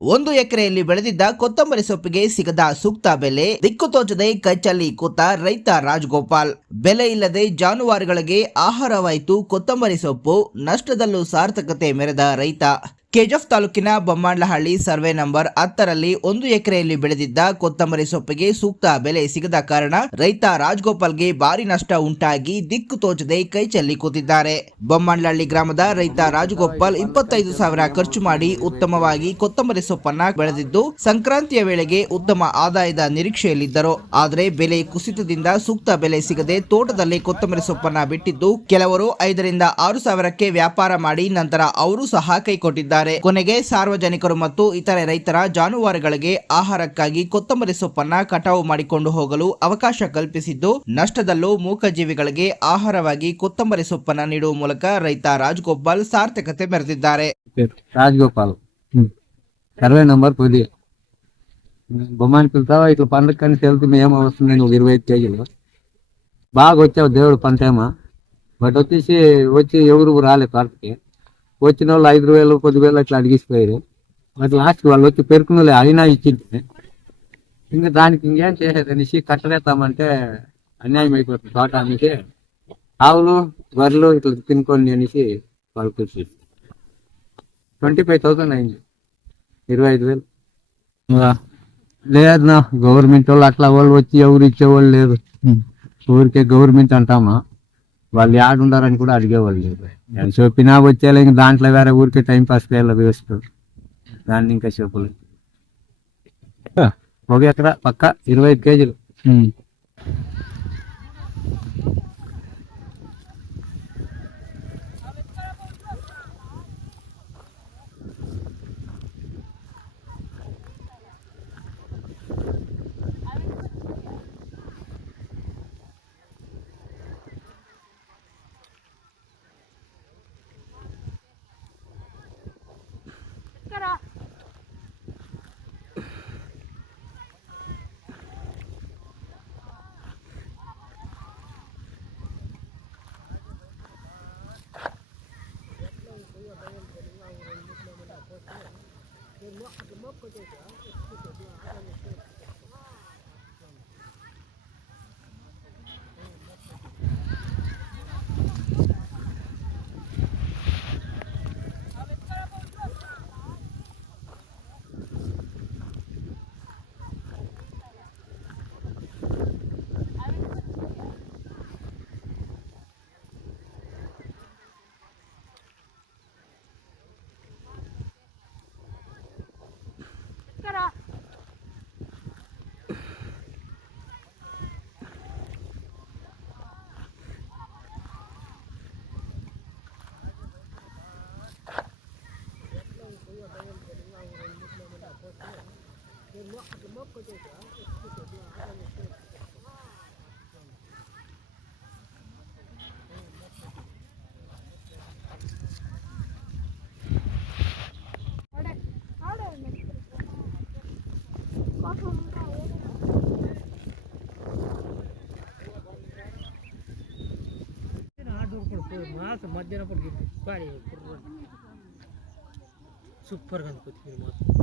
ಒಂದು ಎಕರೆಯಲ್ಲಿ ಬೆಳೆದಿದ್ದ ಕೊತ್ತಂಬರಿ ಸೊಪ್ಪಿಗೆ ಸಿಗದ ಸೂಕ್ತ ಬೆಲೆ, ದಿಕ್ಕು ತೋಚದೆ ಕೈಚಲ್ಲಿ ಕೂತ ರೈತ ರಾಜಗೋಪಾಲ್. ಬೆಲೆ ಇಲ್ಲದೆ ಜಾನುವಾರುಗಳಿಗೆ ಆಹಾರವಾಯಿತು ಕೊತ್ತಂಬರಿ ಸೊಪ್ಪು, ನಷ್ಟದಲ್ಲೂ ಸಾರ್ಥಕತೆ ಮೆರೆದ ರೈತ. ಕೆಜಿಎಫ್ ತಾಲೂಕಿನ ಬೊಮ್ಮನಹಳ್ಳಿ ಸರ್ವೆ ನಂಬರ್ 10ರಲ್ಲಿ 1 ಎಕರೆಯಲ್ಲಿ ಬೆಳೆದಿದ್ದ ಕೊತ್ತಂಬರಿ ಸೊಪ್ಪಿಗೆ ಸೂಕ್ತ ಬೆಲೆ ಸಿಗದ ಕಾರಣ ರೈತ ರಾಜಗೋಪಾಲ್ಗೆ ಭಾರಿ ನಷ್ಟ ಉಂಟಾಗಿ ದಿಕ್ಕು ತೋಚದೆ ಕೈಚಲ್ಲಿ ಕೂತಿದ್ದಾರೆ. ಬೊಮ್ಮನಹಳ್ಳಿ ಗ್ರಾಮದ ರೈತ ರಾಜಗೋಪಾಲ್ 25,000 ಖರ್ಚು ಮಾಡಿ ಉತ್ತಮವಾಗಿ ಕೊತ್ತಂಬರಿ ಸೊಪ್ಪನ್ನ ಬೆಳೆದಿದ್ದು ಸಂಕ್ರಾಂತಿಯ ವೇಳೆಗೆ ಉತ್ತಮ ಆದಾಯದ ನಿರೀಕ್ಷೆಯಲ್ಲಿದ್ದರು. ಆದರೆ ಬೆಲೆ ಕುಸಿತದಿಂದ ಸೂಕ್ತ ಬೆಲೆ ಸಿಗದೆ ತೋಟದಲ್ಲಿ ಕೊತ್ತಂಬರಿ ಸೊಪ್ಪನ್ನ ಬಿಟ್ಟಿದ್ದು ಕೆಲವರು 5ರಿಂದ 6,000ಕ್ಕೆ ವ್ಯಾಪಾರ ಮಾಡಿ ನಂತರ ಅವರು ಸಹ ಕೈಕೊಟ್ಟಿದ್ದಾರೆ. ಕೊನೆಗೆ ಸಾರ್ವಜನಿಕರು ಮತ್ತು ಇತರೆ ರೈತರ ಜಾನುವಾರುಗಳಿಗೆ ಆಹಾರಕ್ಕಾಗಿ ಕೊತ್ತಂಬರಿ ಸೊಪ್ಪನ್ನ ಕಟಾವು ಮಾಡಿಕೊಂಡು ಹೋಗಲು ಅವಕಾಶ ಕಲ್ಪಿಸಿದ್ದು ನಷ್ಟದಲ್ಲೂ ಮೂಕಜೀವಿಗಳಿಗೆ ಆಹಾರವಾಗಿ ಕೊತ್ತಂಬರಿ ಸೊಪ್ಪನ್ನ ನೀಡುವ ಮೂಲಕ ರೈತ ರಾಜಗೋಪಾಲ್ ಸಾರ್ಥಕತೆ ಮೆರೆದಿದ್ದಾರೆ. రాజగోపాల్ సర్వే నంబర్ 10 బొమ్మాని పిలుతావా ఇట్లా పండుగ వెళ్తే మేము వస్తుంది ఒక 25 కేజీలు బాగా వచ్చావు దేవుడు పంటేమా బట్ వచ్చి ఎవరు రాలేదు తోటకి. వచ్చిన వాళ్ళు 5,000 10,000 ఇట్లా అడిగిసిపోయారు. బట్ లాస్ట్కి వాళ్ళు వచ్చి పెరుకున్న వాళ్ళు అయినా ఇచ్చింది. ఇంకా దానికి ఇంకేం చేసేది అనేసి కట్టలేస్తామంటే అన్యాయం అయిపోతుంది తోట అనేసి ఆవులు గొర్రెలు ఇట్లా తినుకోండి అనేసి వాళ్ళు కూర్చి 25,000 అయింది. 25,000 లేదు నా గవర్నమెంట్ వాళ్ళు అట్లా వాళ్ళు వచ్చి ఎవరు ఇచ్చేవాళ్ళు లేదు. ఊరికే గవర్నమెంట్ అంటామా వాళ్ళు ఆడుండారని కూడా అడిగేవాళ్ళు లేదు. చెప్పినా వచ్చేలా ఇంకా దాంట్లో వేరే ఊరికే టైం పాస్ చేయాలి వేస్ట్ దాన్ని ఇంకా చెప్పలేదు. ఒక ఎకరా పక్క 25 కేజీలు. మధ్యాహ్నం సూపర్గా అనిపించింది.